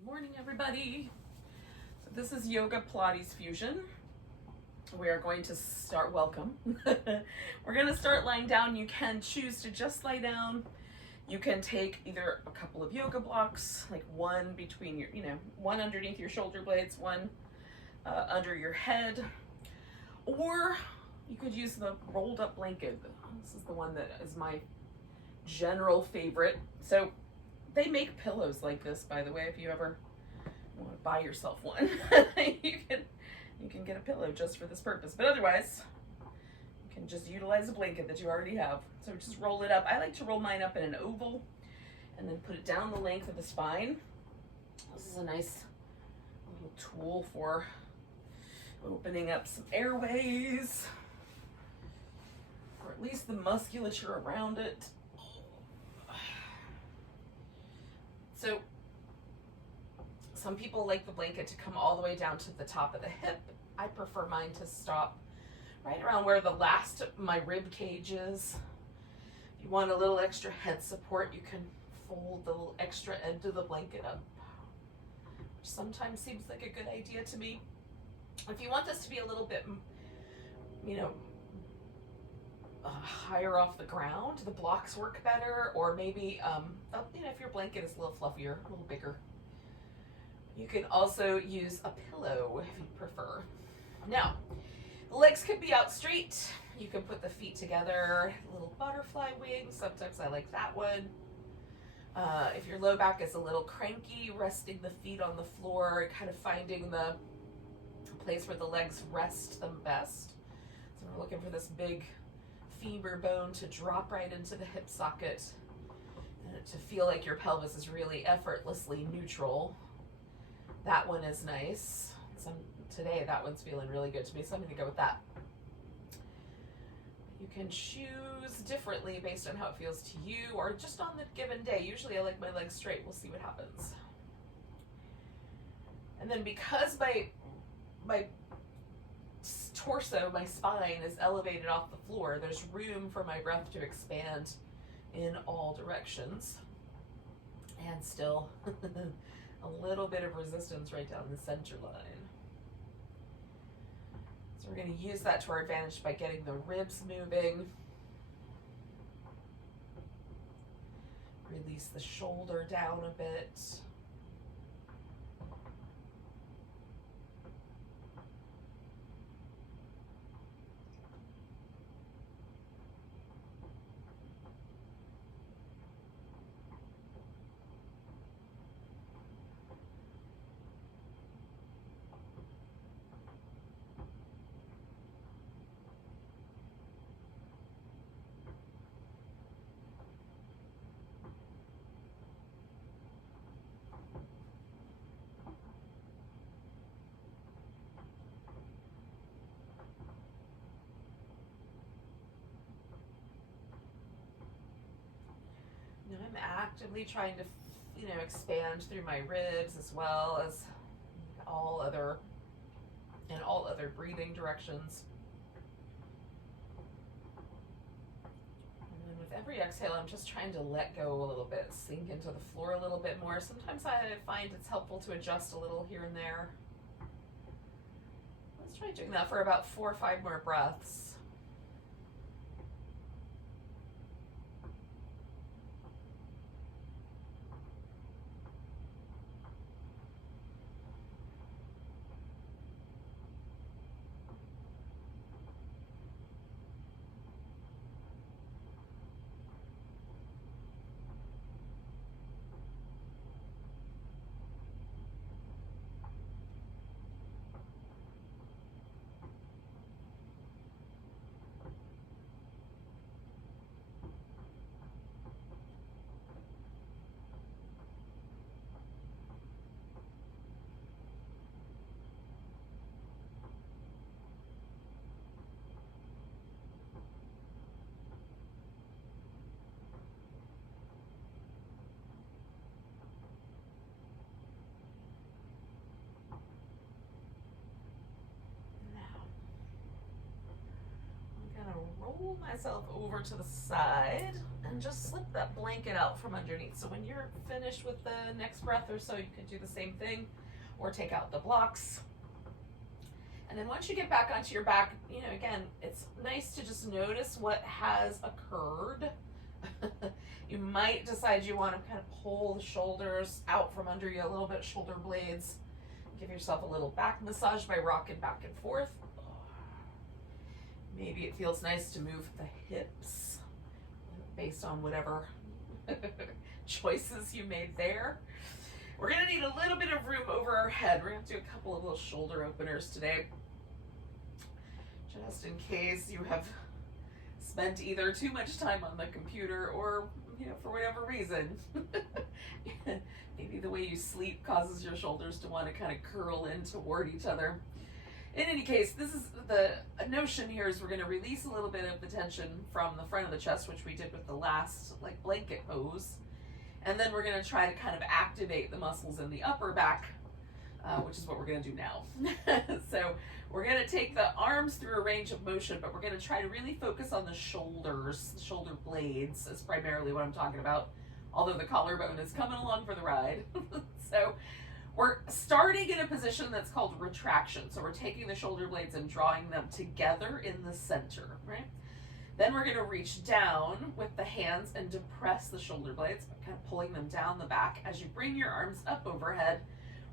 Good morning, everybody. So this is Yoga Pilates Fusion. We are going to start, welcome. We're going to start lying down. You can choose to just lie down. You can take either a couple of yoga blocks, like one between your, one underneath your shoulder blades, one under your head, or you could use the rolled up blanket. This is the one that is my general favorite. So they make pillows like this, by the way, if you ever want to buy yourself one. you can get a pillow just for this purpose. But otherwise, you can just utilize a blanket that you already have. So just roll it up. I like to roll mine up in an oval and then put it down the length of the spine. This is a nice little tool for opening up some airways, or at least the musculature around it. So some people like the blanket to come all the way down to the top of the hip. I prefer mine to stop right around where the last of my rib cage is. If you want a little extra head support, you can fold the little extra end of the blanket up, which sometimes seems like a good idea to me. If you want this to be a little bit, higher off the ground, the blocks work better, or maybe, if your blanket is a little fluffier, a little bigger. You can also use a pillow if you prefer. Now, the legs could be out straight. You can put the feet together, a little butterfly wing. Sometimes I like that one. If your low back is a little cranky, resting the feet on the floor, kind of finding the place where the legs rest them best. So we're looking for this big femur bone to drop right into the hip socket and to feel like your pelvis is really effortlessly neutral. That one is nice. Today that one's feeling really good to me, so I'm going to go with that. You can choose differently based on how it feels to you, or just on the given day. Usually I like my legs straight. We'll see what happens. And then because my torso, my spine is elevated off the floor, there's room for my breath to expand in all directions, and still a little bit of resistance right down the center line. So we're going to use that to our advantage by getting the ribs moving. Release the shoulder down a bit. Now I'm actively trying to, expand through my ribs as well as in all other breathing directions. And then with every exhale, I'm just trying to let go a little bit, sink into the floor a little bit more. Sometimes I find it's helpful to adjust a little here and there. Let's try doing that for about 4 or 5 more breaths. myself over to the side and just slip that blanket out from underneath. So when you're finished with the next breath or so, you can do the same thing or take out the blocks. And then once you get back onto your back, you know, again, it's nice to just notice what has occurred. You might decide you want to kind of pull the shoulders out from under you a little bit, shoulder blades. Give yourself a little back massage by rocking back and forth. Maybe it feels nice to move the hips based on whatever choices you made there. We're gonna need a little bit of room over our head. We're gonna do a couple of little shoulder openers today, just in case you have spent either too much time on the computer or, you know, for whatever reason. Maybe the way you sleep causes your shoulders to want to kind of curl in toward each other. In any case, this is the notion here is we're going to release a little bit of the tension from the front of the chest, which we did with the last like blanket pose. And then we're going to try to kind of activate the muscles in the upper back, which is what we're going to do now. So we're going to take the arms through a range of motion, but we're going to try to really focus on the shoulders. The shoulder blades is primarily what I'm talking about, although the collarbone is coming along for the ride. So we're starting in a position that's called retraction. So we're taking the shoulder blades and drawing them together in the center, right? Then we're going to reach down with the hands and depress the shoulder blades, kind of pulling them down the back. As you bring your arms up overhead,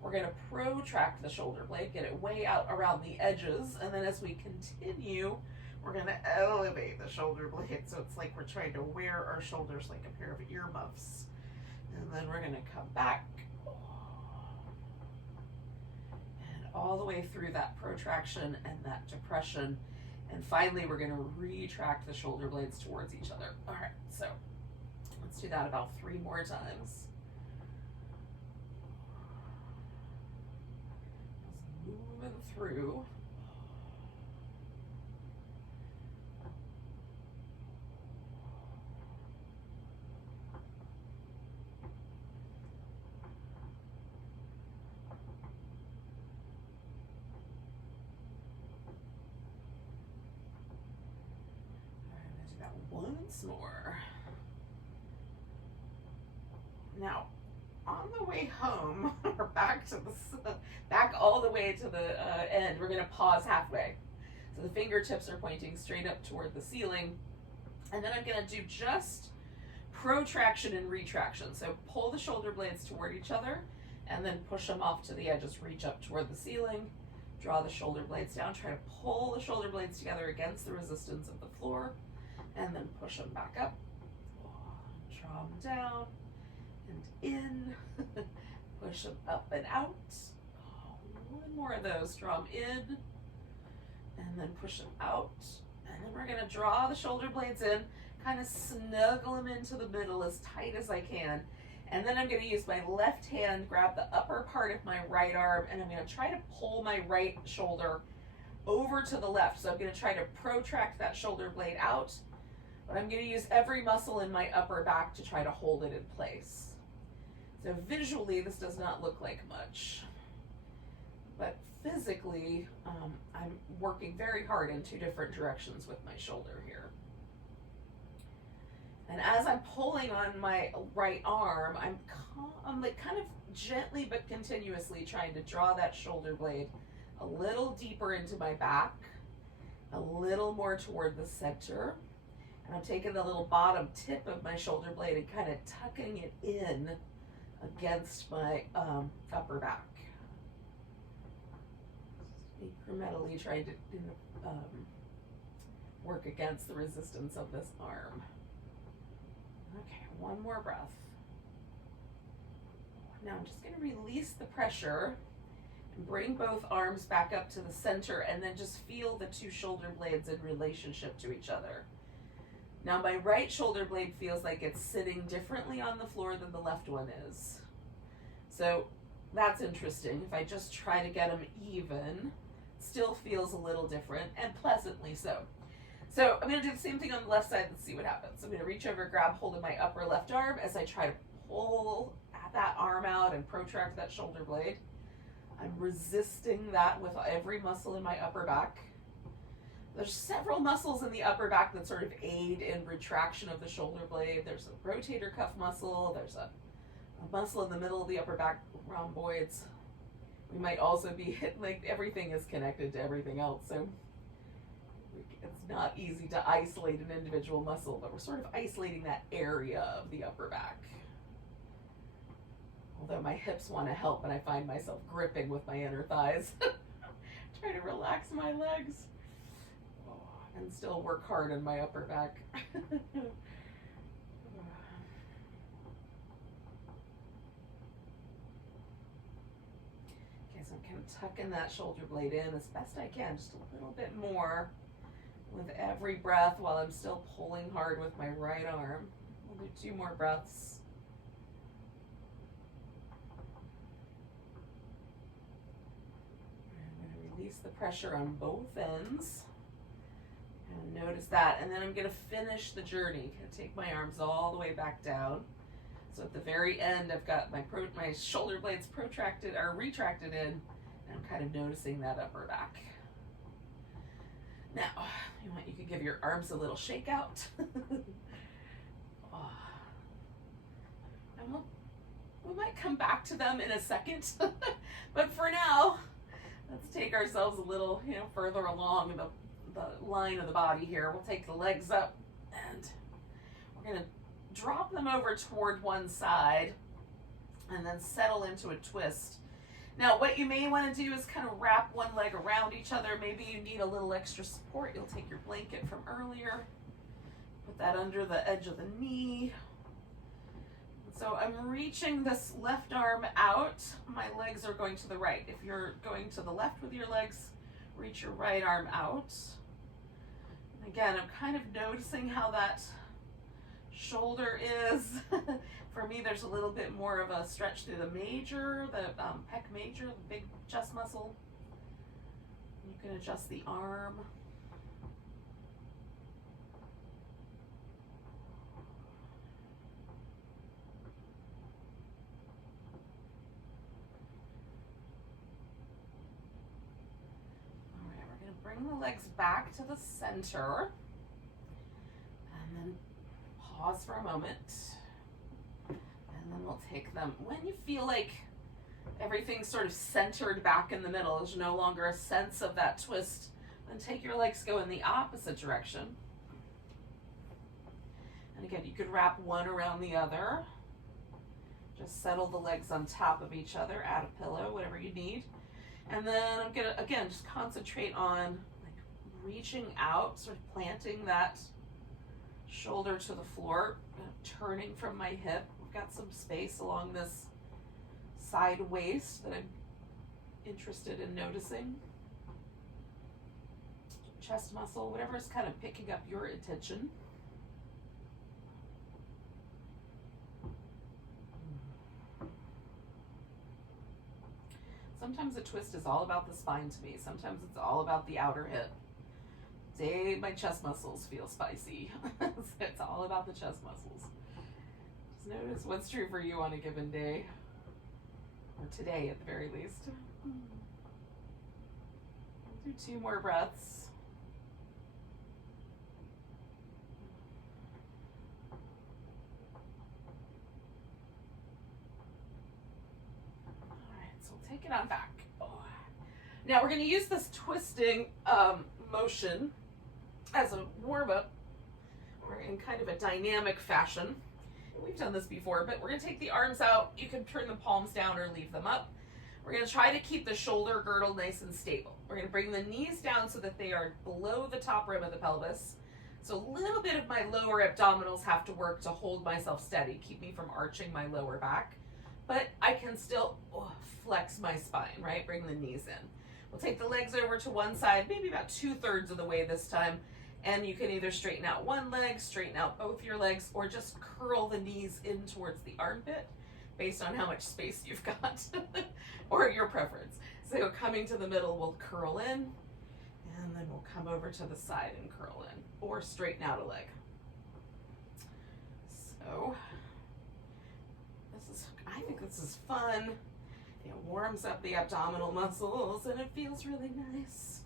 we're going to protract the shoulder blade, get it way out around the edges, and then as we continue, we're going to elevate the shoulder blade so it's like we're trying to wear our shoulders like a pair of earmuffs. And then we're going to come back and all the way through that protraction and that depression. And finally, we're going to retract the shoulder blades towards each other. All right, so let's do that about 3 more times. Just moving through. Once more. Now, on the way home, or back all the way to the end, we're going to pause halfway. So the fingertips are pointing straight up toward the ceiling, and then I'm going to do just protraction and retraction. So pull the shoulder blades toward each other, and then push them off to the edges. Reach up toward the ceiling, draw the shoulder blades down, try to pull the shoulder blades together against the resistance of the floor. And then push them back up, draw them down and in, push them up and out. One more of those, draw them in and then push them out. And then we're gonna draw the shoulder blades in, kind of snuggle them into the middle as tight as I can. And then I'm gonna use my left hand, grab the upper part of my right arm, and I'm gonna try to pull my right shoulder over to the left. So I'm gonna try to protract that shoulder blade out. But I'm going to use every muscle in my upper back to try to hold it in place. So visually, this does not look like much. But physically, I'm working very hard in 2 different directions with my shoulder here. And as I'm pulling on my right arm, I'm like kind of gently but continuously trying to draw that shoulder blade a little deeper into my back, a little more toward the center. And I'm taking the little bottom tip of my shoulder blade and kind of tucking it in against my upper back. Incrementally trying to work against the resistance of this arm. Okay, one more breath. Now I'm just going to release the pressure and bring both arms back up to the center and then just feel the 2 shoulder blades in relationship to each other. Now my right shoulder blade feels like it's sitting differently on the floor than the left one is. So that's interesting. If I just try to get them even, still feels a little different and pleasantly so. So I'm going to do the same thing on the left side. Let's see what happens. I'm going to reach over, grab hold of my upper left arm as I try to pull that arm out and protract that shoulder blade. I'm resisting that with every muscle in my upper back. There's several muscles in the upper back that sort of aid in retraction of the shoulder blade. There's a rotator cuff muscle. There's a muscle in the middle of the upper back, rhomboids. We might also be hit, like everything is connected to everything else. So it's not easy to isolate an individual muscle, but we're sort of isolating that area of the upper back. Although my hips want to help and I find myself gripping with my inner thighs. Try to relax my legs. And still work hard on my upper back. Okay, so I'm kind of tucking that shoulder blade in as best I can, just a little bit more with every breath while I'm still pulling hard with my right arm. We'll do 2 more breaths. I'm going to release the pressure on both ends. And notice that, and then I'm going to finish the journey. Take my arms all the way back down. So at the very end, I've got my shoulder blades protracted or retracted in, and I'm kind of noticing that upper back. Now, you could give your arms a little shake out. Oh. And we might come back to them in a second, but for now, let's take ourselves a little, further along the line of the body here. We'll take the legs up and we're going to drop them over toward one side and then settle into a twist. Now what you may want to do is kind of wrap one leg around each other. Maybe you need a little extra support. You'll take your blanket from earlier, put that under the edge of the knee. So I'm reaching this left arm out. My legs are going to the right. If you're going to the left with your legs, reach your right arm out. Again, I'm kind of noticing how that shoulder is. For me, there's a little bit more of a stretch through the major, the pec major, the big chest muscle. You can adjust the arm. Bring the legs back to the center and then pause for a moment, and then we'll take them. When you feel like everything's sort of centered back in the middle, there's no longer a sense of that twist, then take your legs, go in the opposite direction. And again, you could wrap one around the other. Just settle the legs on top of each other, add a pillow, whatever you need. And then I'm gonna, again, just concentrate on like reaching out, sort of planting that shoulder to the floor, turning from my hip. I've got some space along this side waist that I'm interested in noticing. Chest muscle, whatever is kind of picking up your attention. Sometimes a twist is all about the spine to me. Sometimes it's all about the outer hip. Today, my chest muscles feel spicy. It's all about the chest muscles. Just notice what's true for you on a given day. Or today, at the very least. I'll do 2 more breaths. Take it on back. Oh. Now we're going to use this twisting motion as a warm-up. We're in kind of a dynamic fashion. We've done this before, but we're going to take the arms out. You can turn the palms down or leave them up. We're going to try to keep the shoulder girdle nice and stable. We're going to bring the knees down so that they are below the top rim of the pelvis. So a little bit of my lower abdominals have to work to hold myself steady, keep me from arching my lower back. But I can still flex my spine, right? Bring the knees in. We'll take the legs over to one side, maybe about 2/3 of the way this time. And you can either straighten out one leg, straighten out both your legs, or just curl the knees in towards the armpit based on how much space you've got or your preference. So coming to the middle, we'll curl in, and then we'll come over to the side and curl in, or straighten out a leg. So I think this is fun. It warms up the abdominal muscles and it feels really nice.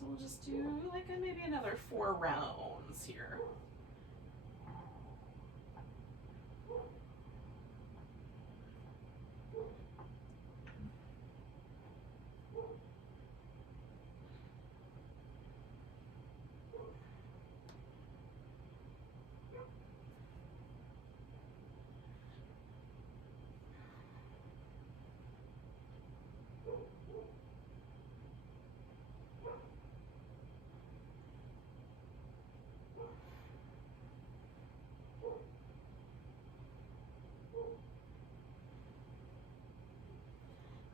So we'll just do like maybe another 4 rounds here.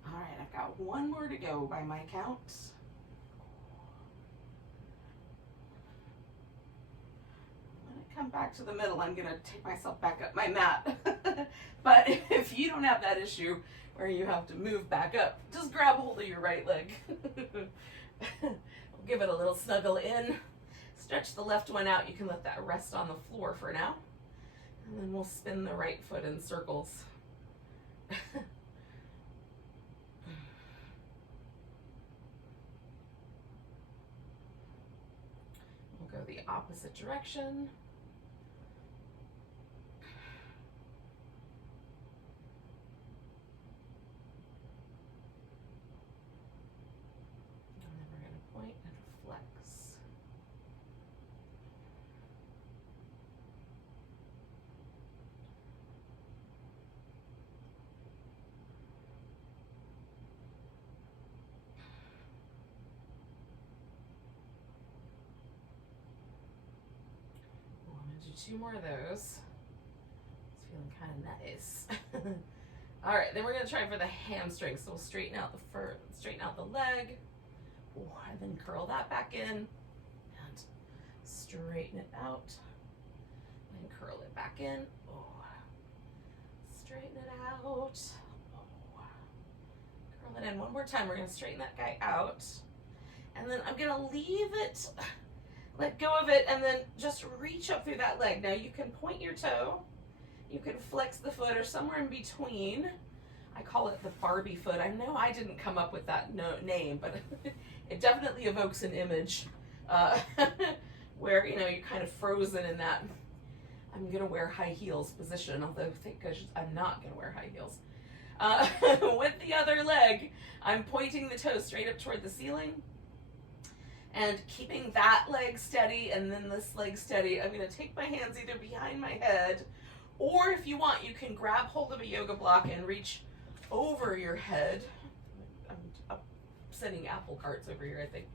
All right, I've got 1 more to go by my count. When I come back to the middle, I'm gonna take myself back up my mat. But if you don't have that issue where you have to move back up, just grab hold of your right leg. We'll give it a little snuggle in. Stretch the left one out. You can let that rest on the floor for now. And then we'll spin the right foot in circles. We'll go the opposite direction. And then we're going to point and flex. I'm going to do 2 more of those. It's feeling kind of nice. All right, then we're going to try for the hamstring. So we'll straighten out the leg. Ooh, and then curl that back in and straighten it out and curl it back in. Oh, straighten it out. Oh, curl it in. 1 more time. We're going to straighten that guy out, and then I'm going to leave it, let go of it, and then just reach up through that leg. Now you can point your toe, you can flex the foot, or somewhere in between. I call it the Barbie foot. I know I didn't come up with that name, but it definitely evokes an image where, you know, you're kind of frozen in that I'm gonna wear high heels position, although thank goodness I'm not gonna wear high heels. With the other leg, I'm pointing the toe straight up toward the ceiling and keeping that leg steady and then this leg steady. I'm gonna take my hands either behind my head, or if you want, you can grab hold of a yoga block and reach over your head. I'm upsetting apple carts over here, I think.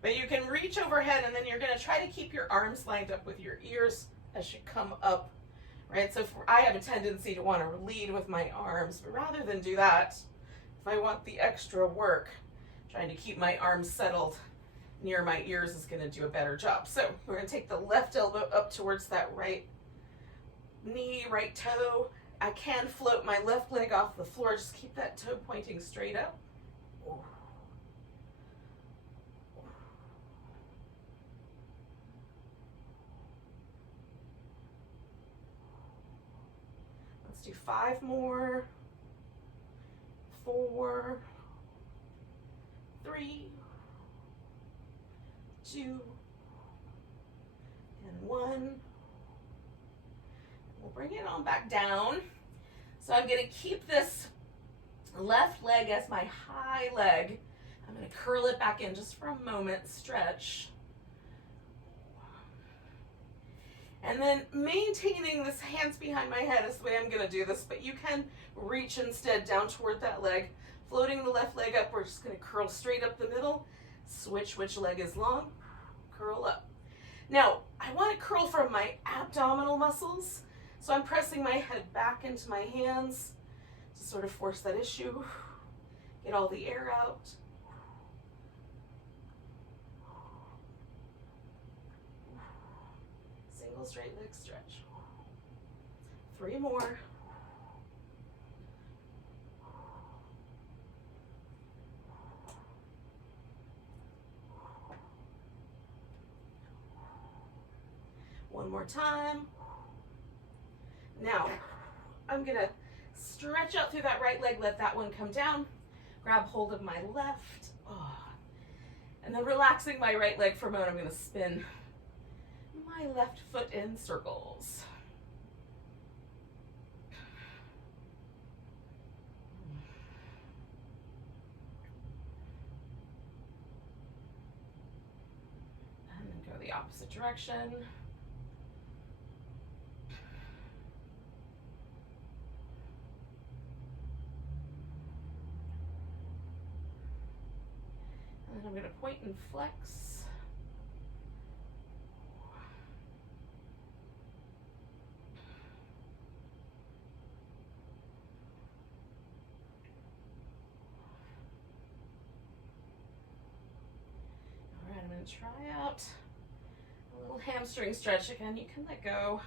But you can reach overhead, and then you're going to try to keep your arms lined up with your ears as you come up, right? So I have a tendency to want to lead with my arms, but rather than do that, if I want the extra work, trying to keep my arms settled near my ears is going to do a better job. So we're going to take the left elbow up towards that right knee, right toe. I can float my left leg off the floor. Just keep that toe pointing straight up. Let's do 5 more. 4, 3, 2, and 1. We'll bring it on back down. So I'm going to keep this left leg as my high leg. I'm going to curl it back in just for a moment, stretch. And then maintaining this hands behind my head is the way I'm going to do this, but you can reach instead down toward that leg. Floating the left leg up, we're just going to curl straight up the middle. Switch which leg is long, curl up. Now, I want to curl from my abdominal muscles. So I'm pressing my head back into my hands to sort of force that issue, get all the air out. Single straight leg stretch. 3 more. One more time. Now, I'm going to stretch out through that right leg, let that one come down, grab hold of my left, And then relaxing my right leg for a moment, I'm going to spin my left foot in circles. And then go the opposite direction. And I'm going to point and flex. All right, I'm going to try out a little hamstring stretch. Again, you can let go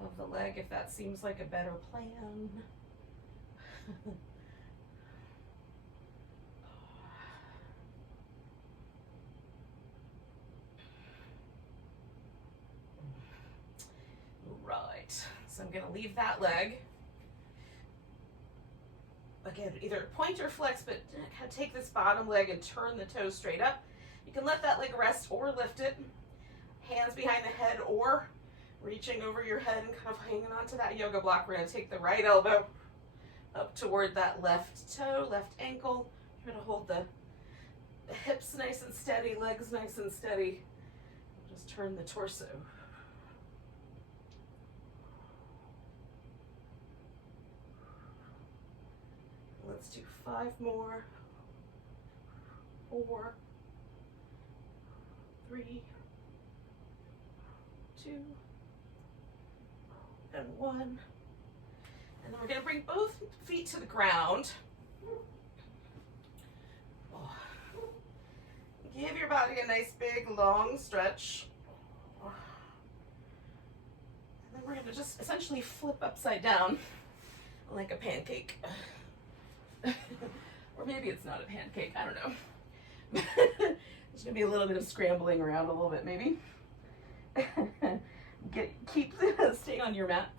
of the leg if that seems like a better plan. Right, so I'm going to leave that leg. Again, either point or flex, but kind of take this bottom leg and turn the toes straight up. You can let that leg rest or lift it. Hands behind the head or reaching over your head and kind of hanging onto that yoga block. We're going to take the right elbow up toward that left toe, left ankle. You're going to hold the hips nice and steady, legs nice and steady. Just turn the torso. Let's do 5 more. 4, 3, 2, and 1. And then we're going to bring both feet to the ground. Give your body a nice big long stretch. And then we're going to just essentially flip upside down like a pancake. Or maybe it's not a pancake, I don't know. There's gonna be a little bit of scrambling around a little bit, maybe. Keep staying on your mat.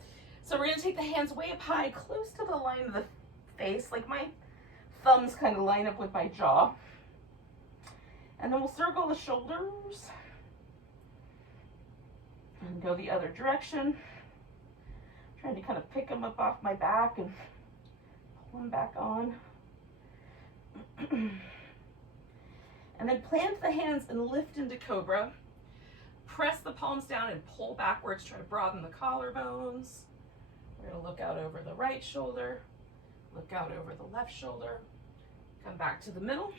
So we're gonna take the hands way up high, close to the line of the face, like my thumbs kind of line up with my jaw. And then we'll circle the shoulders and go the other direction. Trying to kind of pick them up off my back and pull them back on. And then plant the hands and lift into Cobra. Press the palms down and pull backwards. Try to broaden the collarbones. We're going to look out over the right shoulder. Look out over the left shoulder. Come back to the middle.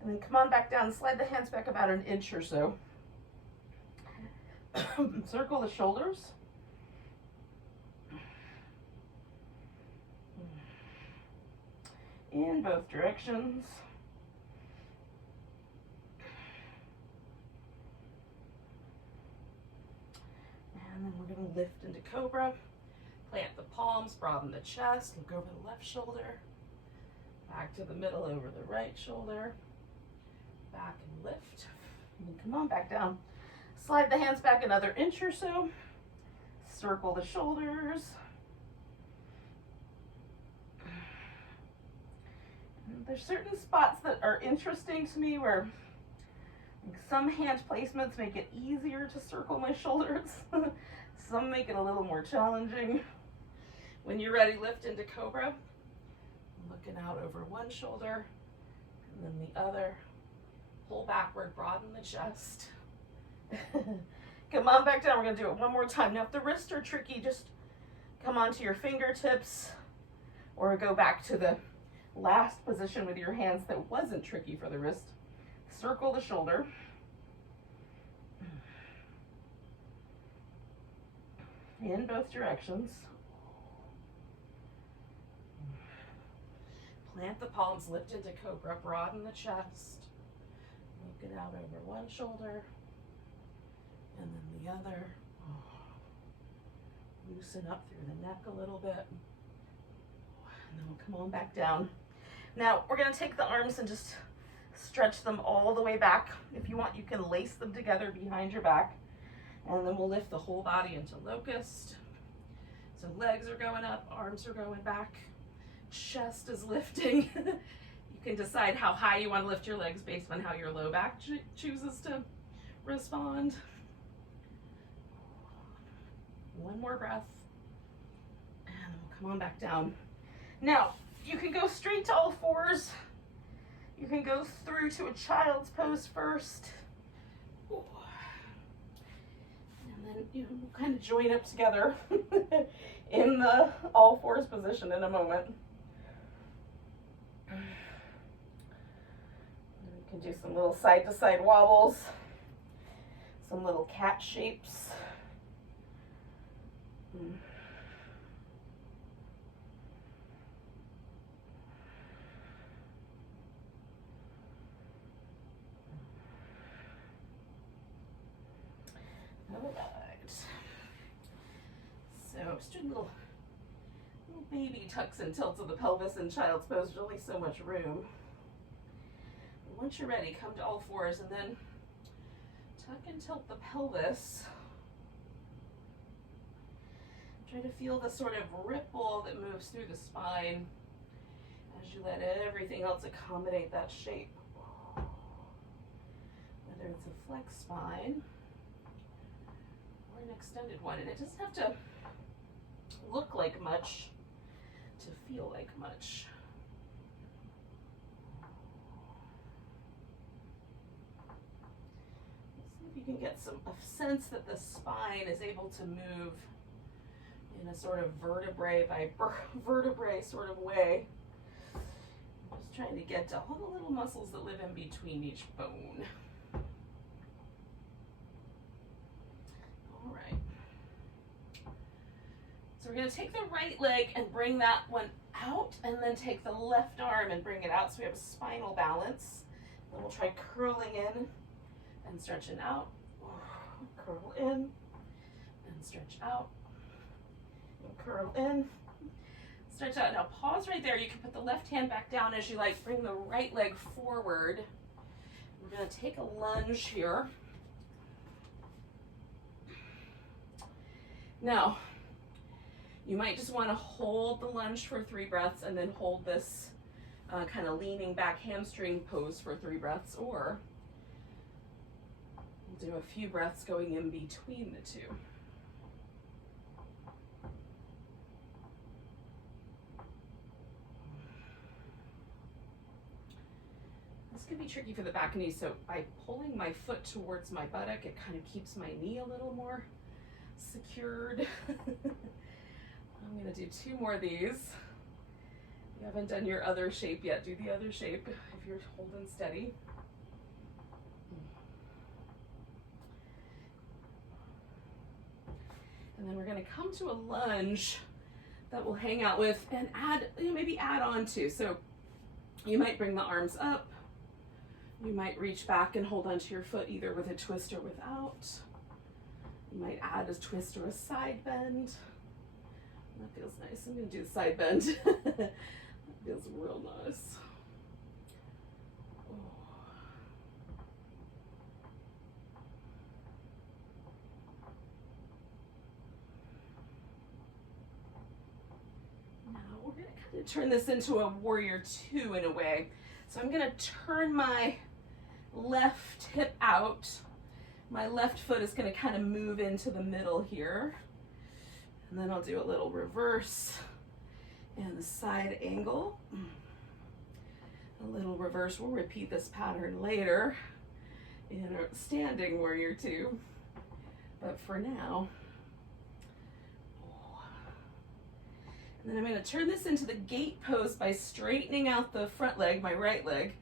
And then come on back down. Slide the hands back about an inch or so. Circle the shoulders. In both directions. And then we're going to lift into Cobra. Plant the palms, broaden the chest, look over the left shoulder. Back to the middle over the right shoulder. Back and lift. And then come on back down. Slide the hands back another inch or so. Circle the shoulders. There's certain spots that are interesting to me where some hand placements make it easier to circle my shoulders. Some make it a little more challenging. When you're ready, lift into Cobra. Looking out over one shoulder and then the other. Pull backward, broaden the chest. Come on back down. We're going to do it one more time. Now, if the wrists are tricky, just come onto your fingertips or go back to the last position with your hands that wasn't tricky for the wrist. Circle the shoulder. In both directions. Plant the palms, lift into Cobra, broaden the chest. Look it out over one shoulder and then the other. Loosen up through the neck a little bit. And then we'll come on back down. Now we're going to take the arms and just stretch them all the way back. If you want, you can lace them together behind your back. And then we'll lift the whole body into locust. So legs are going up, arms are going back, chest is lifting. You You can decide how high you want to lift your legs based on how your low back chooses to respond. One more breath. And we'll come on back down. Now, you can go straight to all fours. You can go through to a child's pose first. And then you kind of join up together in the all fours position in a moment. You can do some little side to side wobbles, some little cat shapes. All right. So just doing little baby tucks and tilts of the pelvis in child's pose. There's only so much room. Once you're ready, come to all fours and then tuck and tilt the pelvis. Try to feel the sort of ripple that moves through the spine as you let everything else accommodate that shape. Whether it's a flex spine or an extended one. And it doesn't have to look like much to feel like much. You can get a sense that the spine is able to move in a sort of vertebrae by vertebrae sort of way. I'm just trying to get to all the little muscles that live in between each bone. All right. So we're going to take the right leg and bring that one out, and then take the left arm and bring it out so we have a spinal balance. Then we'll try curling in and stretching out. Curl in and stretch out. And curl in, stretch out. Now pause right there. You can put the left hand back down as you like. Bring the right leg forward. We're going to take a lunge here. Now, you might just want to hold the lunge for 3 breaths and then hold this kind of leaning back hamstring pose for 3 breaths, or we'll do a few breaths going in between the two. This can be tricky for the back knee, so by pulling my foot towards my buttock, it kind of keeps my knee a little more secured. I'm going to do 2 more of these. If you haven't done your other shape yet, do the other shape if you're holding steady. And then we're going to come to a lunge that we'll hang out with and add, maybe add on to. So you might bring the arms up. You might reach back and hold onto your foot either with a twist or without. You might add a twist or a side bend. That feels nice. I'm going to do the side bend. That feels real nice. Now we're going to kind of turn this into a warrior 2 in a way. So I'm going to turn my left hip out. My left foot is going to kind of move into the middle here. And then I'll do a little reverse and the side angle. A little reverse. We'll repeat this pattern later in a standing warrior 2. But for now, and then I'm going to turn this into the gate pose by straightening out the front leg, my right leg,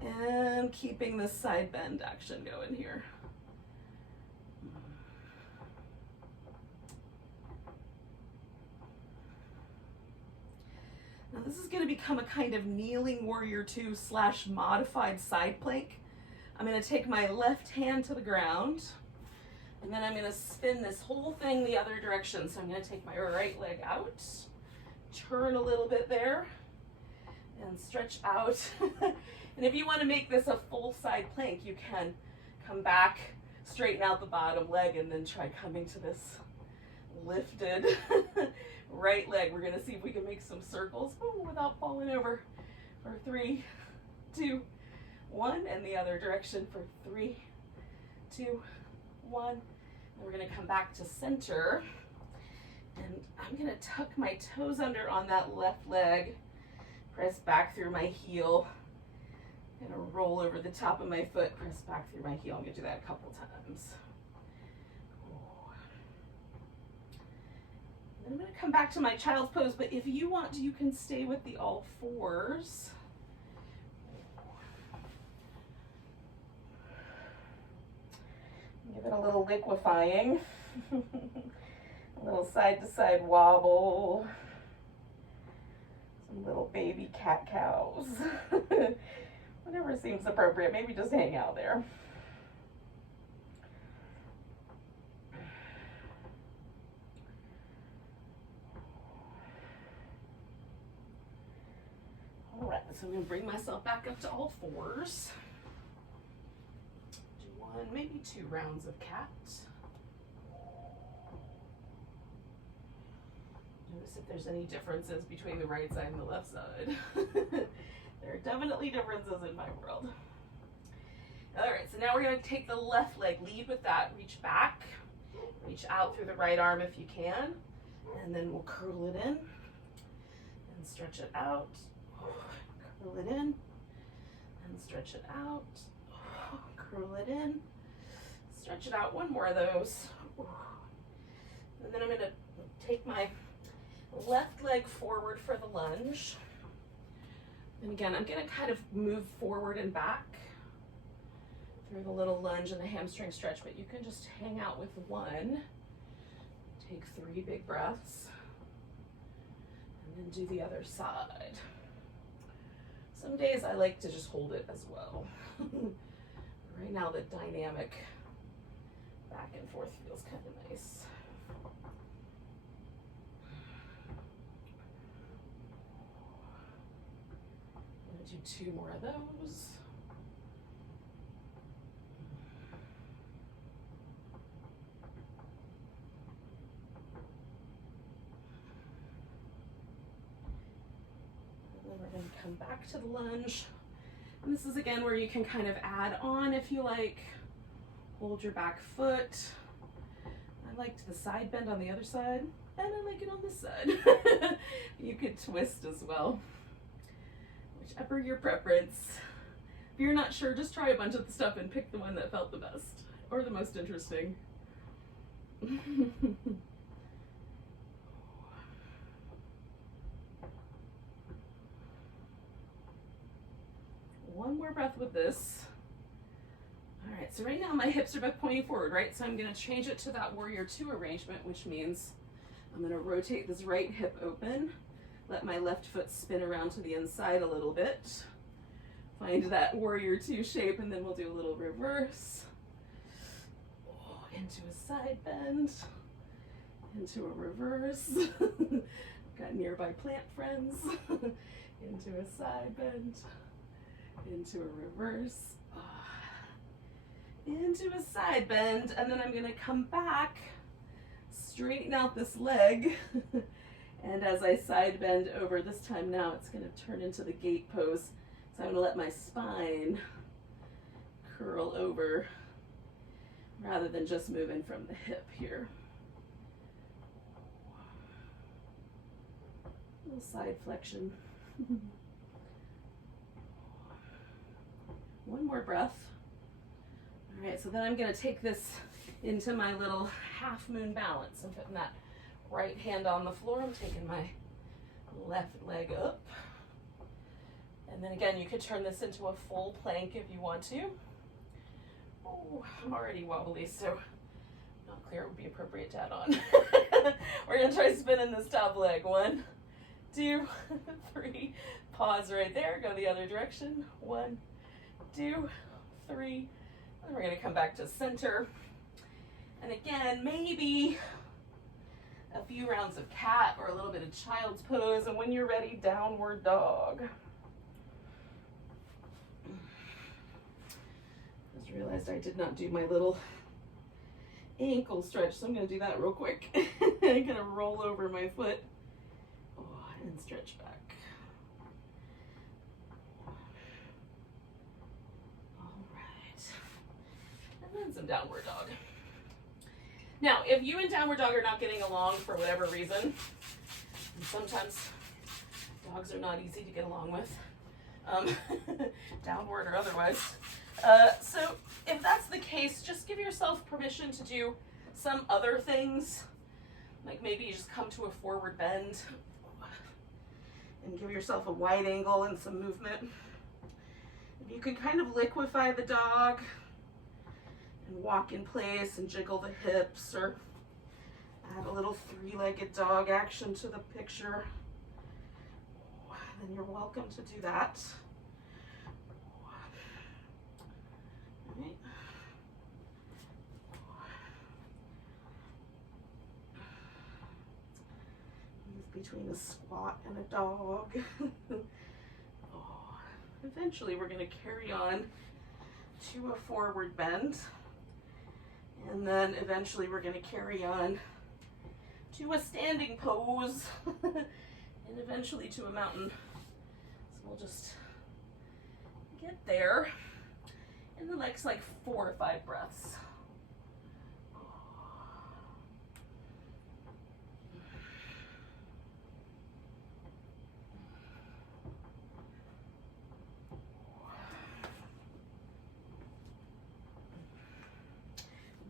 and keeping this side bend action going here. Now this is going to become a kind of kneeling warrior 2 / modified side plank. I'm going to take my left hand to the ground, and then I'm going to spin this whole thing the other direction. So I'm going to take my right leg out, turn a little bit there, and stretch out. And if you want to make this a full side plank, you can come back, straighten out the bottom leg, and then try coming to this lifted right leg. We're going to see if we can make some circles without falling over for 3, 2, 1, and the other direction for 3, 2, 1. And we're gonna come back to center. And I'm gonna tuck my toes under on that left leg, press back through my heel. I'm gonna roll over the top of my foot, press back through my heel. I'm gonna do that a couple times. And I'm gonna come back to my child's pose, but if you want to, you can stay with the all fours. Give it a little liquefying. A little side to side wobble. Some little baby cat cows. Whatever seems appropriate, maybe just hang out there. All right, so I'm gonna bring myself back up to all fours. Do 1, maybe 2 rounds of cat. Notice if there's any differences between the right side and the left side. There are definitely differences in my world. All right, so now we're gonna take the left leg, lead with that, reach back, reach out through the right arm if you can, and then we'll curl it in and stretch it out. Curl it in and stretch it out. Curl it in, stretch it out. 1 more of those. And then I'm gonna take my left leg forward for the lunge. And again, I'm gonna kind of move forward and back through the little lunge and the hamstring stretch, but you can just hang out with 1. Take 3 big breaths, and then do the other side. Some days I like to just hold it as well. Right now the dynamic back and forth feels kind of nice. I'm gonna do 2 more of those. And then we're gonna come back to the lunge. And this is again where you can kind of add on if you like. Hold your back foot. I liked the side bend on the other side, and I like it on this side. You could twist as well, whichever your preference. If you're not sure, just try a bunch of the stuff and pick the one that felt the best or the most interesting. 1 more breath with this. All right, so right now my hips are both pointing forward, right? So I'm gonna change it to that warrior 2 arrangement, which means I'm gonna rotate this right hip open, let my left foot spin around to the inside a little bit, find that warrior 2 shape, and then we'll do a little reverse. Into a side bend, into a reverse. Got nearby plant friends. Into a side bend, into a reverse, into a side bend, and then I'm gonna come back, straighten out this leg, and as I side bend over, this time now it's gonna turn into the gate pose. So I'm gonna let my spine curl over rather than just moving from the hip here. A little side flexion. 1 more breath. All right, so then I'm gonna take this into my little half moon balance. I'm putting that right hand on the floor. I'm taking my left leg up. And then again, you could turn this into a full plank if you want to. Oh, I'm already wobbly, so not clear it would be appropriate to add on. We're gonna try spinning this top leg. 1, 2, 3. Pause right there, go the other direction. 1, 2, 3. And we're gonna come back to center. And again, maybe a few rounds of cat or a little bit of child's pose, and when you're ready, downward dog. Just realized I did not do my little ankle stretch, so I'm gonna do that real quick. I'm gonna roll over my foot and stretch back. some downward dog. Now, if you and downward dog are not getting along for whatever reason, and sometimes dogs are not easy to get along with, downward or otherwise. So if that's the case, just give yourself permission to do some other things. Like maybe you just come to a forward bend and give yourself a wide angle and some movement. If you can kind of liquefy the dog and walk in place and jiggle the hips, or add a little three-legged dog action to the picture, then you're welcome to do that. All right. Move between a squat and a dog. Eventually we're going to carry on to a forward bend, and then eventually we're going to carry on to a standing pose, and eventually to a mountain. So we'll just get there in the next like 4 or 5 breaths.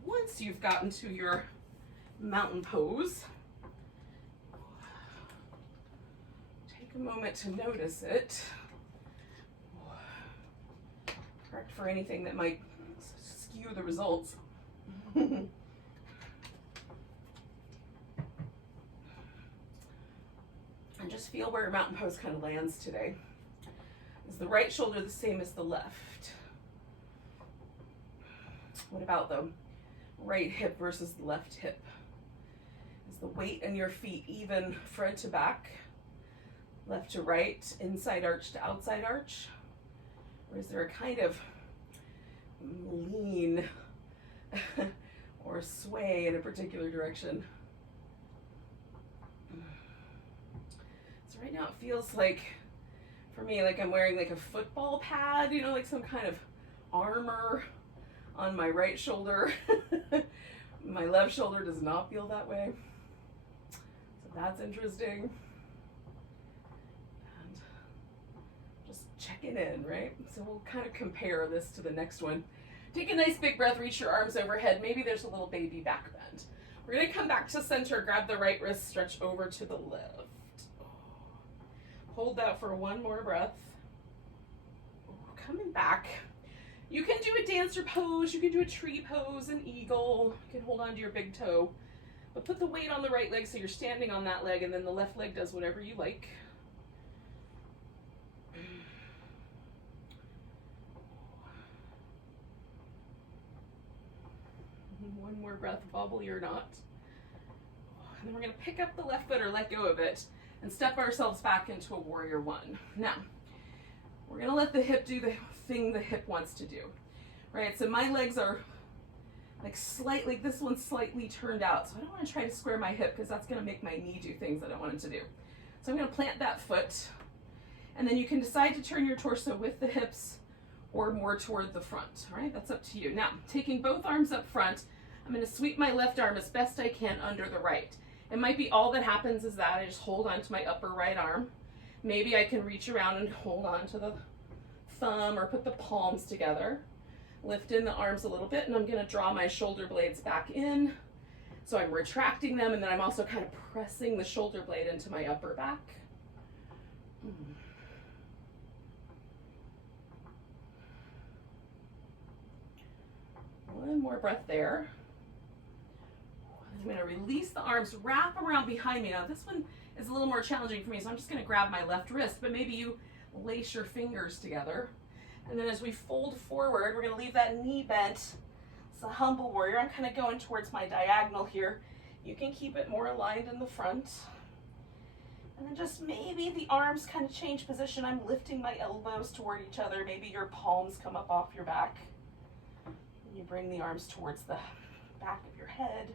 Once you've gotten to your mountain pose, take a moment to notice it. Correct for anything that might skew the results. And just feel where your mountain pose kind of lands today. Is the right shoulder the same as the left? What about the right hip versus the left hip? Is the weight in your feet even front to back, left to right, inside arch to outside arch? Or is there a kind of lean or sway in a particular direction? So right now it feels like, for me, like I'm wearing like a football pad, you know, like some kind of armor on my right shoulder. My left shoulder does not feel that way. So that's interesting. And just checking in, right? So we'll kind of compare this to the next one. Take a nice big breath, reach your arms overhead. Maybe there's a little baby back bend. We're gonna come back to center, grab the right wrist, stretch over to the left. Hold that for one more breath. Coming back. You can do a dancer pose, you can do a tree pose, an eagle, you can hold on to your big toe, but put the weight on the right leg so you're standing on that leg, and then the left leg does whatever you like. One more breath, bubbly or not. And then we're going to pick up the left foot or let go of it and step ourselves back into a warrior one. Now, we're going to let the hip do the thing the hip wants to do, right? So my legs are like slightly, this one's slightly turned out. So I don't want to try to square my hip because that's going to make my knee do things that I want it to do. So I'm going to plant that foot, and then you can decide to turn your torso with the hips or more toward the front, all right? That's up to you. Now, taking both arms up front, I'm going to sweep my left arm as best I can under the right. It might be all that happens is that I just hold on to my upper right arm. Maybe I can reach around and hold on to the thumb or put the palms together. Lift in the arms a little bit, and I'm going to draw my shoulder blades back in. So I'm retracting them, and then I'm also kind of pressing the shoulder blade into my upper back. One more breath there. I'm going to release the arms, wrap around behind me. Now this one is a little more challenging for me, so I'm just going to grab my left wrist, but maybe you lace your fingers together. And then as we fold forward, we're going to leave that knee bent. It's a humble warrior. I'm kind of going towards my diagonal here. You can keep it more aligned in the front. And then just maybe the arms kind of change position. I'm lifting my elbows toward each other. Maybe your palms come up off your back. And you bring the arms towards the back of your head.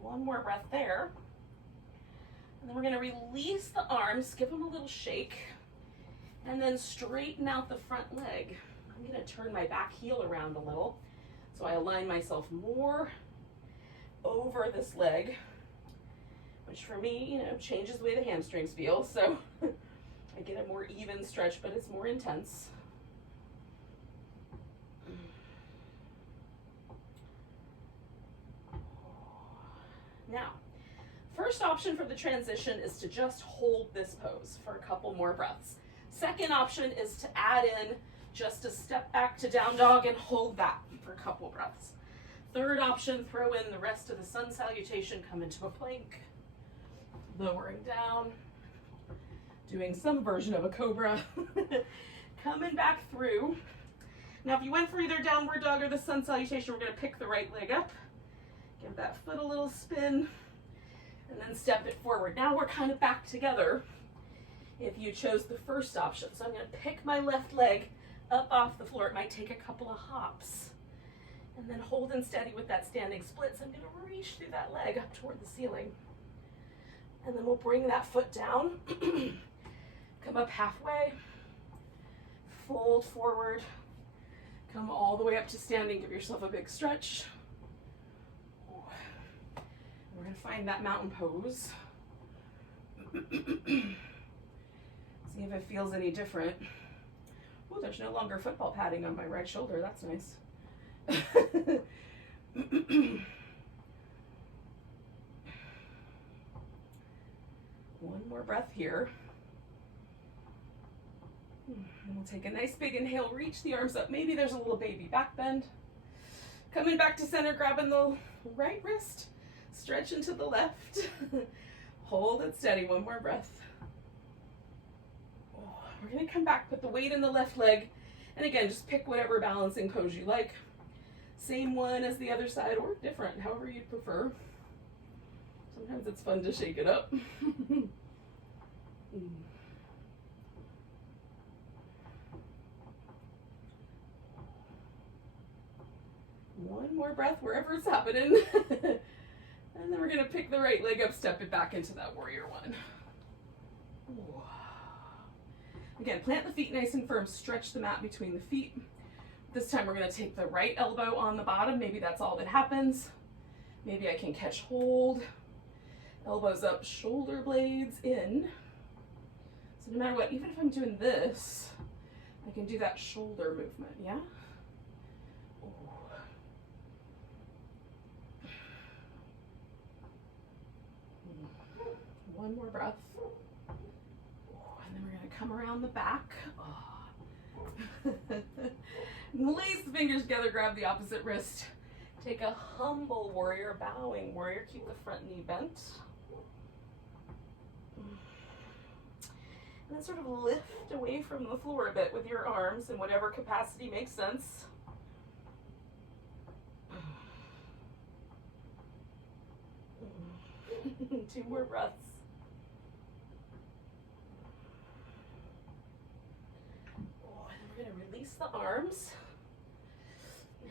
One more breath there. And then we're going to release the arms, give them a little shake. And then straighten out the front leg. I'm gonna turn my back heel around a little. So I align myself more over this leg, which for me, you know, changes the way the hamstrings feel. So I get a more even stretch, but it's more intense. Now, first option for the transition is to just hold this pose for a couple more breaths. Second option is to add in just a step back to down dog and hold that for a couple breaths. Third option, throw in the rest of the sun salutation, come into a plank, lowering down, doing some version of a cobra, coming back through. Now, if you went for either downward dog or the sun salutation, we're gonna pick the right leg up, give that foot a little spin, and then step it forward. Now we're kind of back together if you chose the first option. So I'm gonna pick my left leg up off the floor. It might take a couple of hops. And then holding steady with that standing split. So I'm gonna reach through that leg up toward the ceiling. And then we'll bring that foot down, come up halfway, fold forward, come all the way up to standing, give yourself a big stretch. We're gonna find that mountain pose. See if it feels any different. Oh, there's no longer football padding on my right shoulder. That's nice. One more breath here. And we'll take a nice big inhale, reach the arms up. Maybe there's a little baby back bend. Coming back to center, grabbing the right wrist, stretch into the left. Hold it steady, one more breath. We're gonna come back, put the weight in the left leg, and again, just pick whatever balancing pose you like. Same one as the other side or different, however you prefer. Sometimes it's fun to shake it up. One more breath wherever it's happening. And then we're gonna pick the right leg up, step it back into that warrior one. Again, plant the feet nice and firm, stretch the mat between the feet. This time we're gonna take the right elbow on the bottom. Maybe that's all that happens. Maybe I can catch hold. Elbows up, shoulder blades in. So no matter what, even if I'm doing this, I can do that shoulder movement, yeah? One more breath. And then we're gonna come around the back. Lace the fingers together, grab the opposite wrist. Take a humble warrior, bowing warrior. Keep the front knee bent. And then sort of lift away from the floor a bit with your arms in whatever capacity makes sense. Two more breaths. We're going to release the arms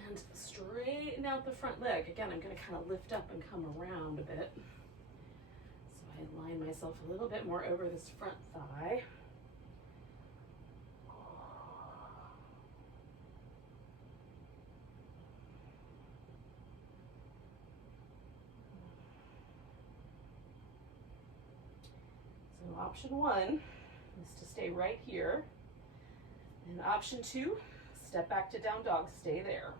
and straighten out the front leg. Again, I'm going to kind of lift up and come around a bit. So I align myself a little bit more over this front thigh. So option one is to stay right here. And option two, step back to down dog, stay there.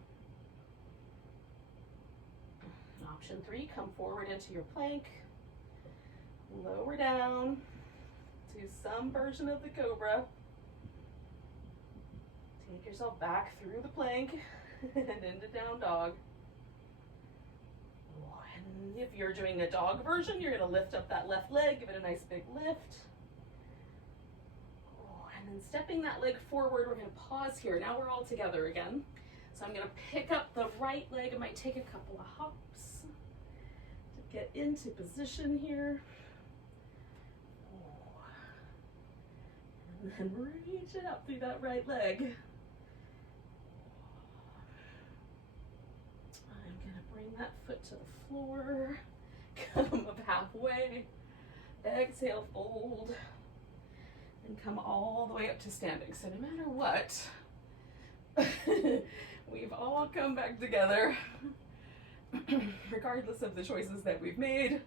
Option three, come forward into your plank, lower down to some version of the cobra. Take yourself back through the plank and into down dog. And if you're doing a dog version, you're gonna lift up that left leg, give it a nice big lift. And then stepping that leg forward, we're gonna pause here. Now we're all together again. So I'm gonna pick up the right leg. It might take a couple of hops to get into position here. And then reach it up through that right leg. I'm gonna bring that foot to the floor. Come up halfway. Exhale, fold. and come all the way up to standing. So no matter what, we've all come back together, regardless of the choices that we've made.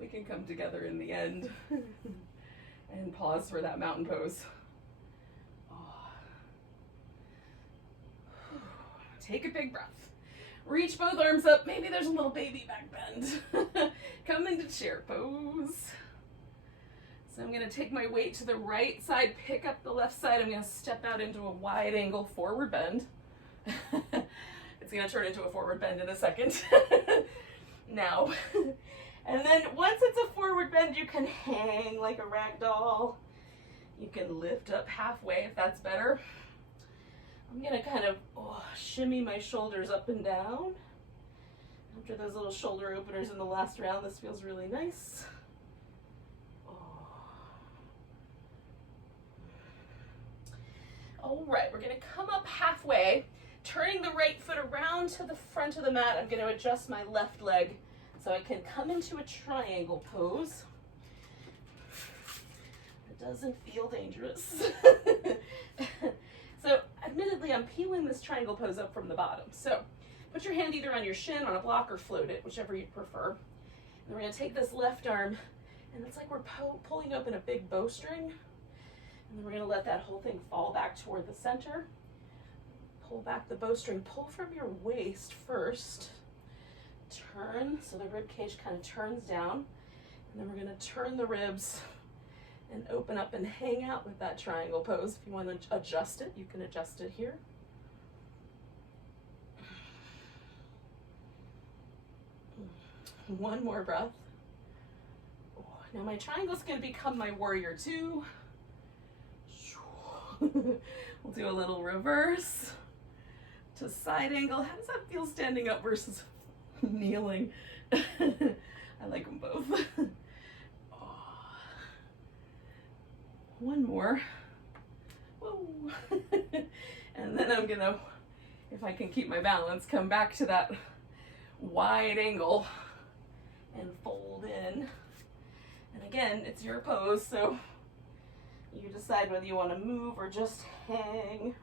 We can come together in the end and pause for that mountain pose. Take a big breath. Reach both arms up. Maybe there's a little baby back bend. Come into chair pose. So I'm going to take my weight to the right side, pick up the left side. I'm going to step out into a wide angle forward bend. It's going to turn into a forward bend in a second. Now. And then once it's a forward bend, you can hang like a rag doll. You can lift up halfway if that's better. I'm going to kind of shimmy my shoulders up and down. After those little shoulder openers in the last round, this feels really nice. All right, we're going to come up halfway, turning the right foot around to the front of the mat. I'm going to adjust my left leg so I can come into a triangle pose. It doesn't feel dangerous. So admittedly, I'm peeling this triangle pose up from the bottom. So put your hand either on your shin, on a block, or float it, whichever you prefer. And we're going to take this left arm, and it's like we're pulling open a big bowstring. And then we're going to let that whole thing fall back toward the center. Pull back the bowstring. Pull from your waist first. Turn, so the rib cage kind of turns down. And then we're going to turn the ribs and open up and hang out with that triangle pose. If you want to adjust it, you can adjust it here. One more breath. Now my triangle is going to become my warrior two. We'll do a little reverse to side angle. How does that feel standing up versus kneeling? I like them both. One more. Whoa. And then I'm gonna, if I can keep my balance, come back to that wide angle and fold in. And again, it's your pose, so you decide whether you want to move or just hang.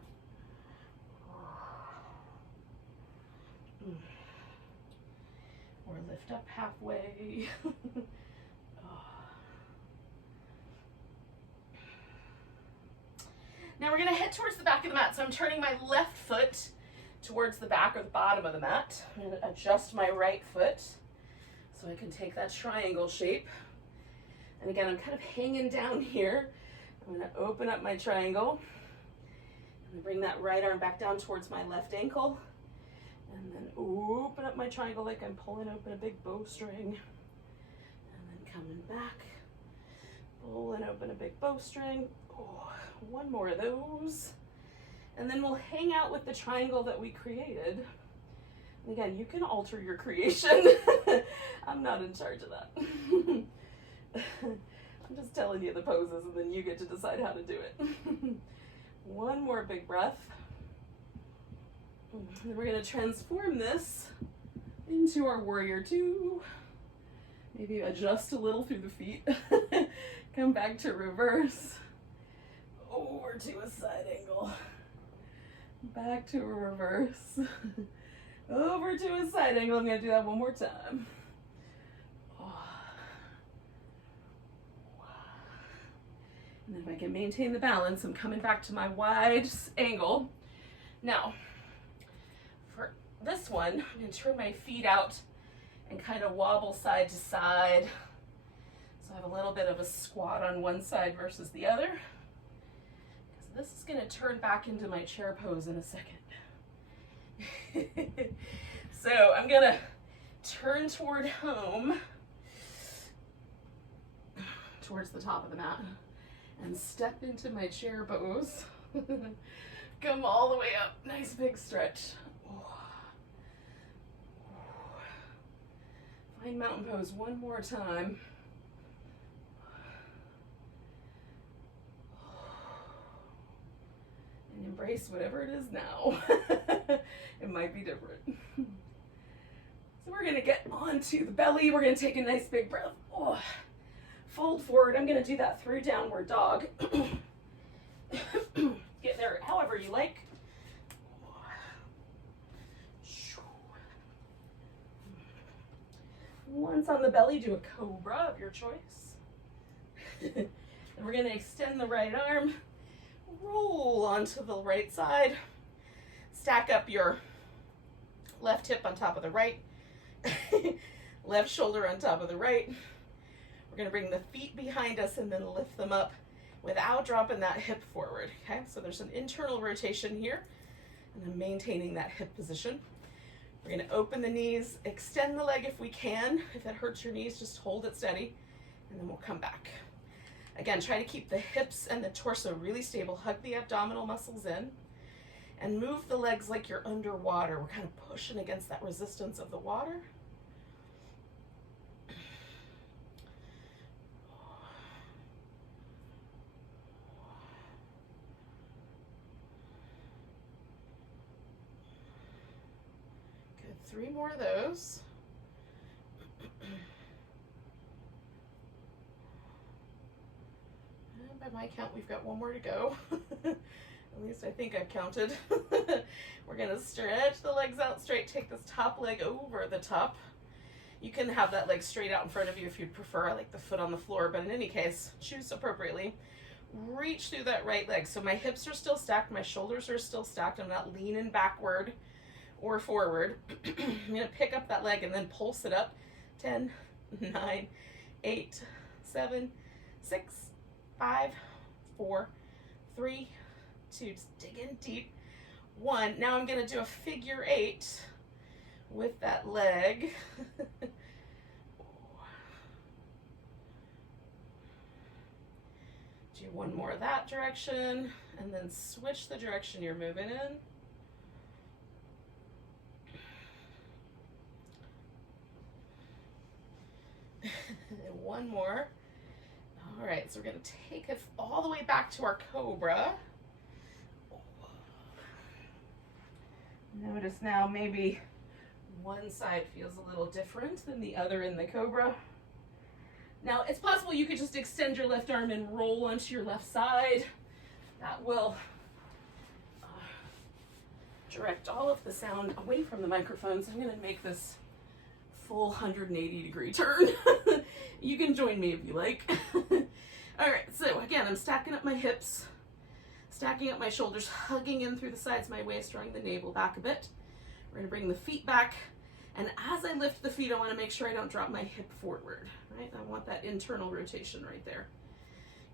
Or lift up halfway. Now we're going to head towards the back of the mat. So I'm turning my left foot towards the back or the bottom of the mat. I'm going to adjust my right foot so I can take that triangle shape. And again, I'm kind of hanging down here. I'm going to open up my triangle. And bring that right arm back down towards my left ankle. And then open up my triangle like I'm pulling open a big bowstring. And then coming back, pulling open a big bowstring. One more of those. And then we'll hang out with the triangle that we created. And again, you can alter your creation. I'm not in charge of that. I'm just telling you the poses and then you get to decide how to do it. One more big breath. And we're going to transform this into our warrior two. Maybe adjust a little through the feet. Come back to reverse. Over to a side angle. Back to a reverse. Over to a side angle. I'm going to do that one more time. And then if I can maintain the balance, I'm coming back to my wide angle. Now, for this one, I'm going to turn my feet out and kind of wobble side to side. So I have a little bit of a squat on one side versus the other. This is going to turn back into my chair pose in a second. So I'm going to turn toward home, towards the top of the mat, and step into my chair pose. Come all the way up. Nice big stretch. Find mountain pose one more time. And embrace whatever it is now. It might be different. So we're going to get onto the belly. We're going to take a nice big breath. fold forward. I'm gonna do that through downward dog. Get there however you like. Once on the belly, do a cobra of your choice. And we're gonna extend the right arm, roll onto the right side, stack up your left hip on top of the right, left shoulder on top of the right. We're gonna bring the feet behind us and then lift them up without dropping that hip forward, okay? So there's an internal rotation here, and then maintaining that hip position. We're gonna open the knees, extend the leg if we can. If it hurts your knees, just hold it steady, and then we'll come back. Again, try to keep the hips and the torso really stable. Hug the abdominal muscles in, and move the legs like you're underwater. We're kind of pushing against that resistance of the water. Good, 3 more of those. And by my count, we've got 1 more to go. At least I think I've counted. We're gonna stretch the legs out straight, take this top leg over the top. You can have that leg straight out in front of you if you'd prefer. I like the foot on the floor, but in any case, choose appropriately. Reach through that right leg. So my hips are still stacked, my shoulders are still stacked. I'm not leaning backward or forward. I'm gonna pick up that leg and then pulse it up. 10, 9, 8, 7, 6, 5, 4, 3, 2, just dig in deep. 1. Now I'm going to do a figure 8 with that leg. Do 1 more that direction, and then switch the direction you're moving in. And 1 more. All right, so we're going to take it all the way back to our Cobra. Notice now maybe one side feels a little different than the other in the Cobra. Now it's possible you could just extend your left arm and roll onto your left side. That will direct all of the sound away from the microphone. So I'm going to make this full 180-degree turn. You can join me if you like. All right, so again, I'm stacking up my hips, stacking up my shoulders, hugging in through the sides of my waist, drawing the navel back a bit. We're gonna bring the feet back, and as I lift the feet, I wanna make sure I don't drop my hip forward, right? I want that internal rotation right there,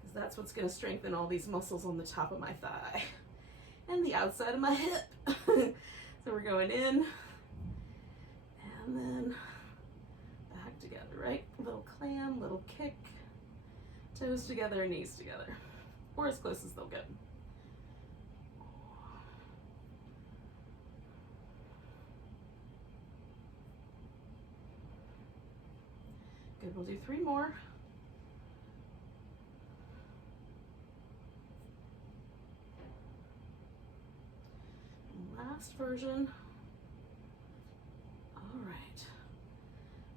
because that's what's gonna strengthen all these muscles on the top of my thigh and the outside of my hip. So we're going in, and then back together, right? Little clam, little kick, toes together, knees together, or as close as they'll get. Good, we'll do 3 more. Last version. All right.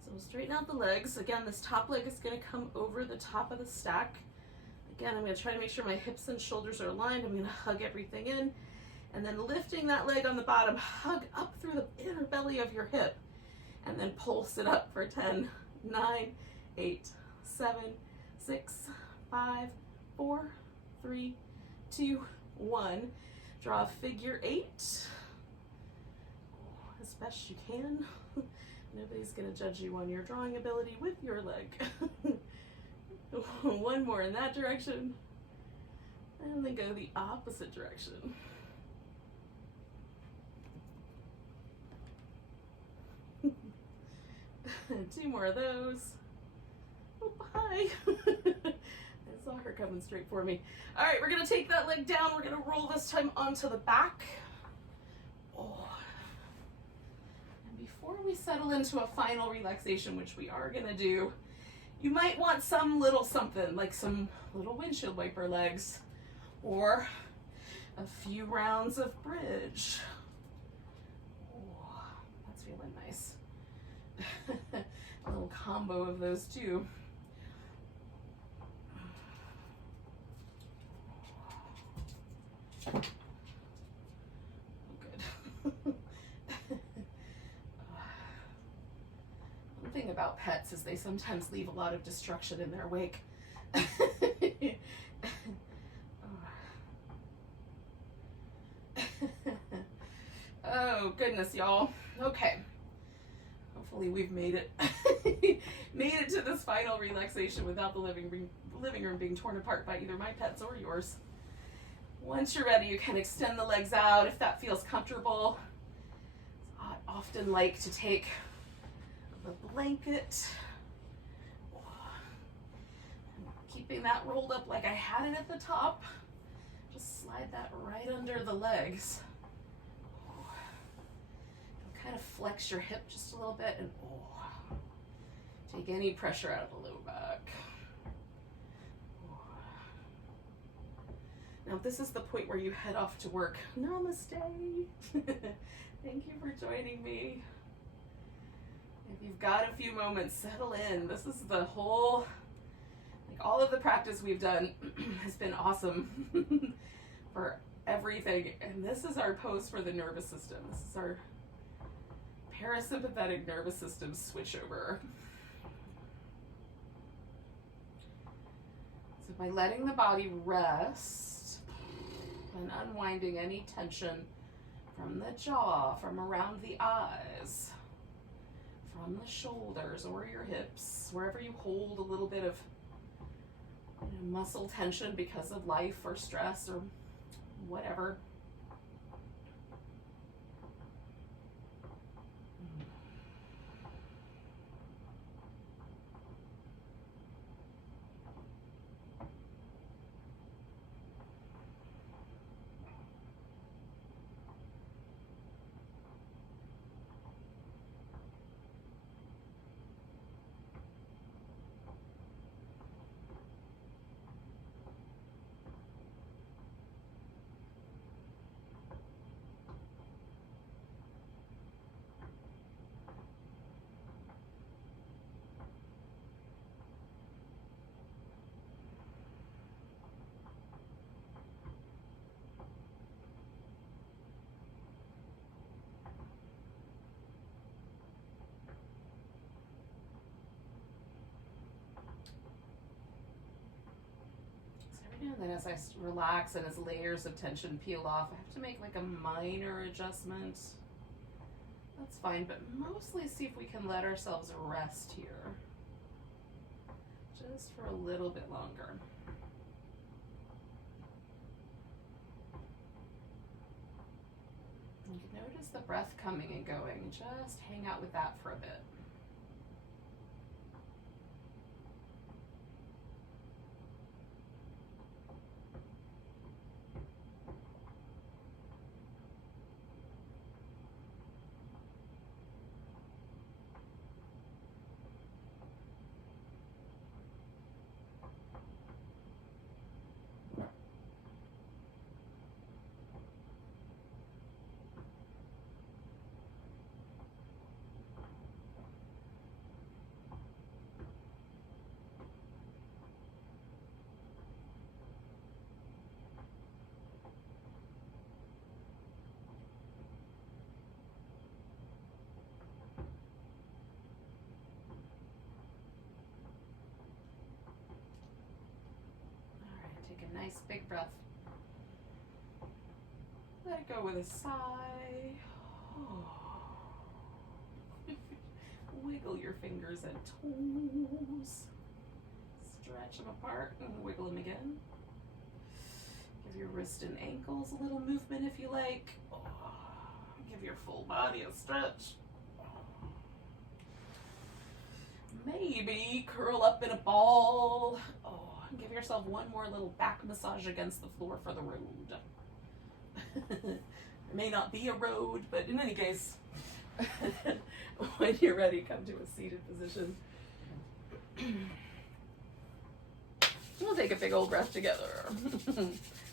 So we'll straighten out the legs. Again, this top leg is going to come over the top of the stack. Again, I'm going to try to make sure my hips and shoulders are aligned. I'm going to hug everything in. And then lifting that leg on the bottom, hug up through the inner belly of your hip. And then pulse it up for 10, 9, 8, 7, 6, 5, 4, 3, 2, 1. Draw a figure 8 as best you can. Nobody's going to judge you on your drawing ability with your leg. 1 more in that direction, and then go the opposite direction. Two more of those. Oh, hi. I saw her coming straight for me. All right, we're gonna take that leg down. We're gonna roll this time onto the back. Oh. And before we settle into a final relaxation, which we are gonna do, you might want some little something, like some little windshield wiper legs, or a few rounds of bridge. Oh, that's feeling nice. A little combo of those two. about pets is they sometimes leave a lot of destruction in their wake. Oh goodness, y'all. Okay. Hopefully we've made it made it to this final relaxation without the living room being torn apart by either my pets or yours. Once you're ready, you can extend the legs out if that feels comfortable. I often like to take the blanket, keeping that rolled up like I had it at the top. Just slide that right under the legs. Kind of flex your hip just a little bit and take any pressure out of the low back. Now this is the point where you head off to work. Namaste. Thank you for joining me. If you've got a few moments, settle in. This is the whole, like all of the practice we've done has been awesome for everything. And this is our pose for the nervous system. This is our parasympathetic nervous system switchover. So by letting the body rest and unwinding any tension from the jaw, from around the eyes, from the shoulders or your hips, wherever you hold a little bit of muscle tension because of life or stress or whatever. And then as I relax and as layers of tension peel off, I have to make like a minor adjustment. That's fine, but mostly see if we can let ourselves rest here. Just for a little bit longer. You can notice the breath coming and going. Just hang out with that for a bit. Take a nice big breath. Let it go with a sigh. Wiggle your fingers and toes. Stretch them apart and wiggle them again. Give your wrist and ankles a little movement if you like. Give your full body a stretch. Maybe curl up in a ball. Give yourself one more little back massage against the floor for the road. It may not be a road, but in any case, when you're ready, come to a seated position. We'll take a big old breath together.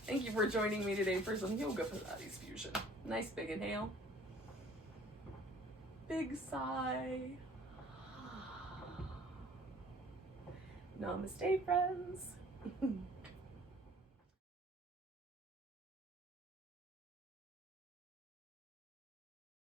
Thank you for joining me today for some yoga Pilates fusion. Nice big inhale. Big sigh. Namaste, friends.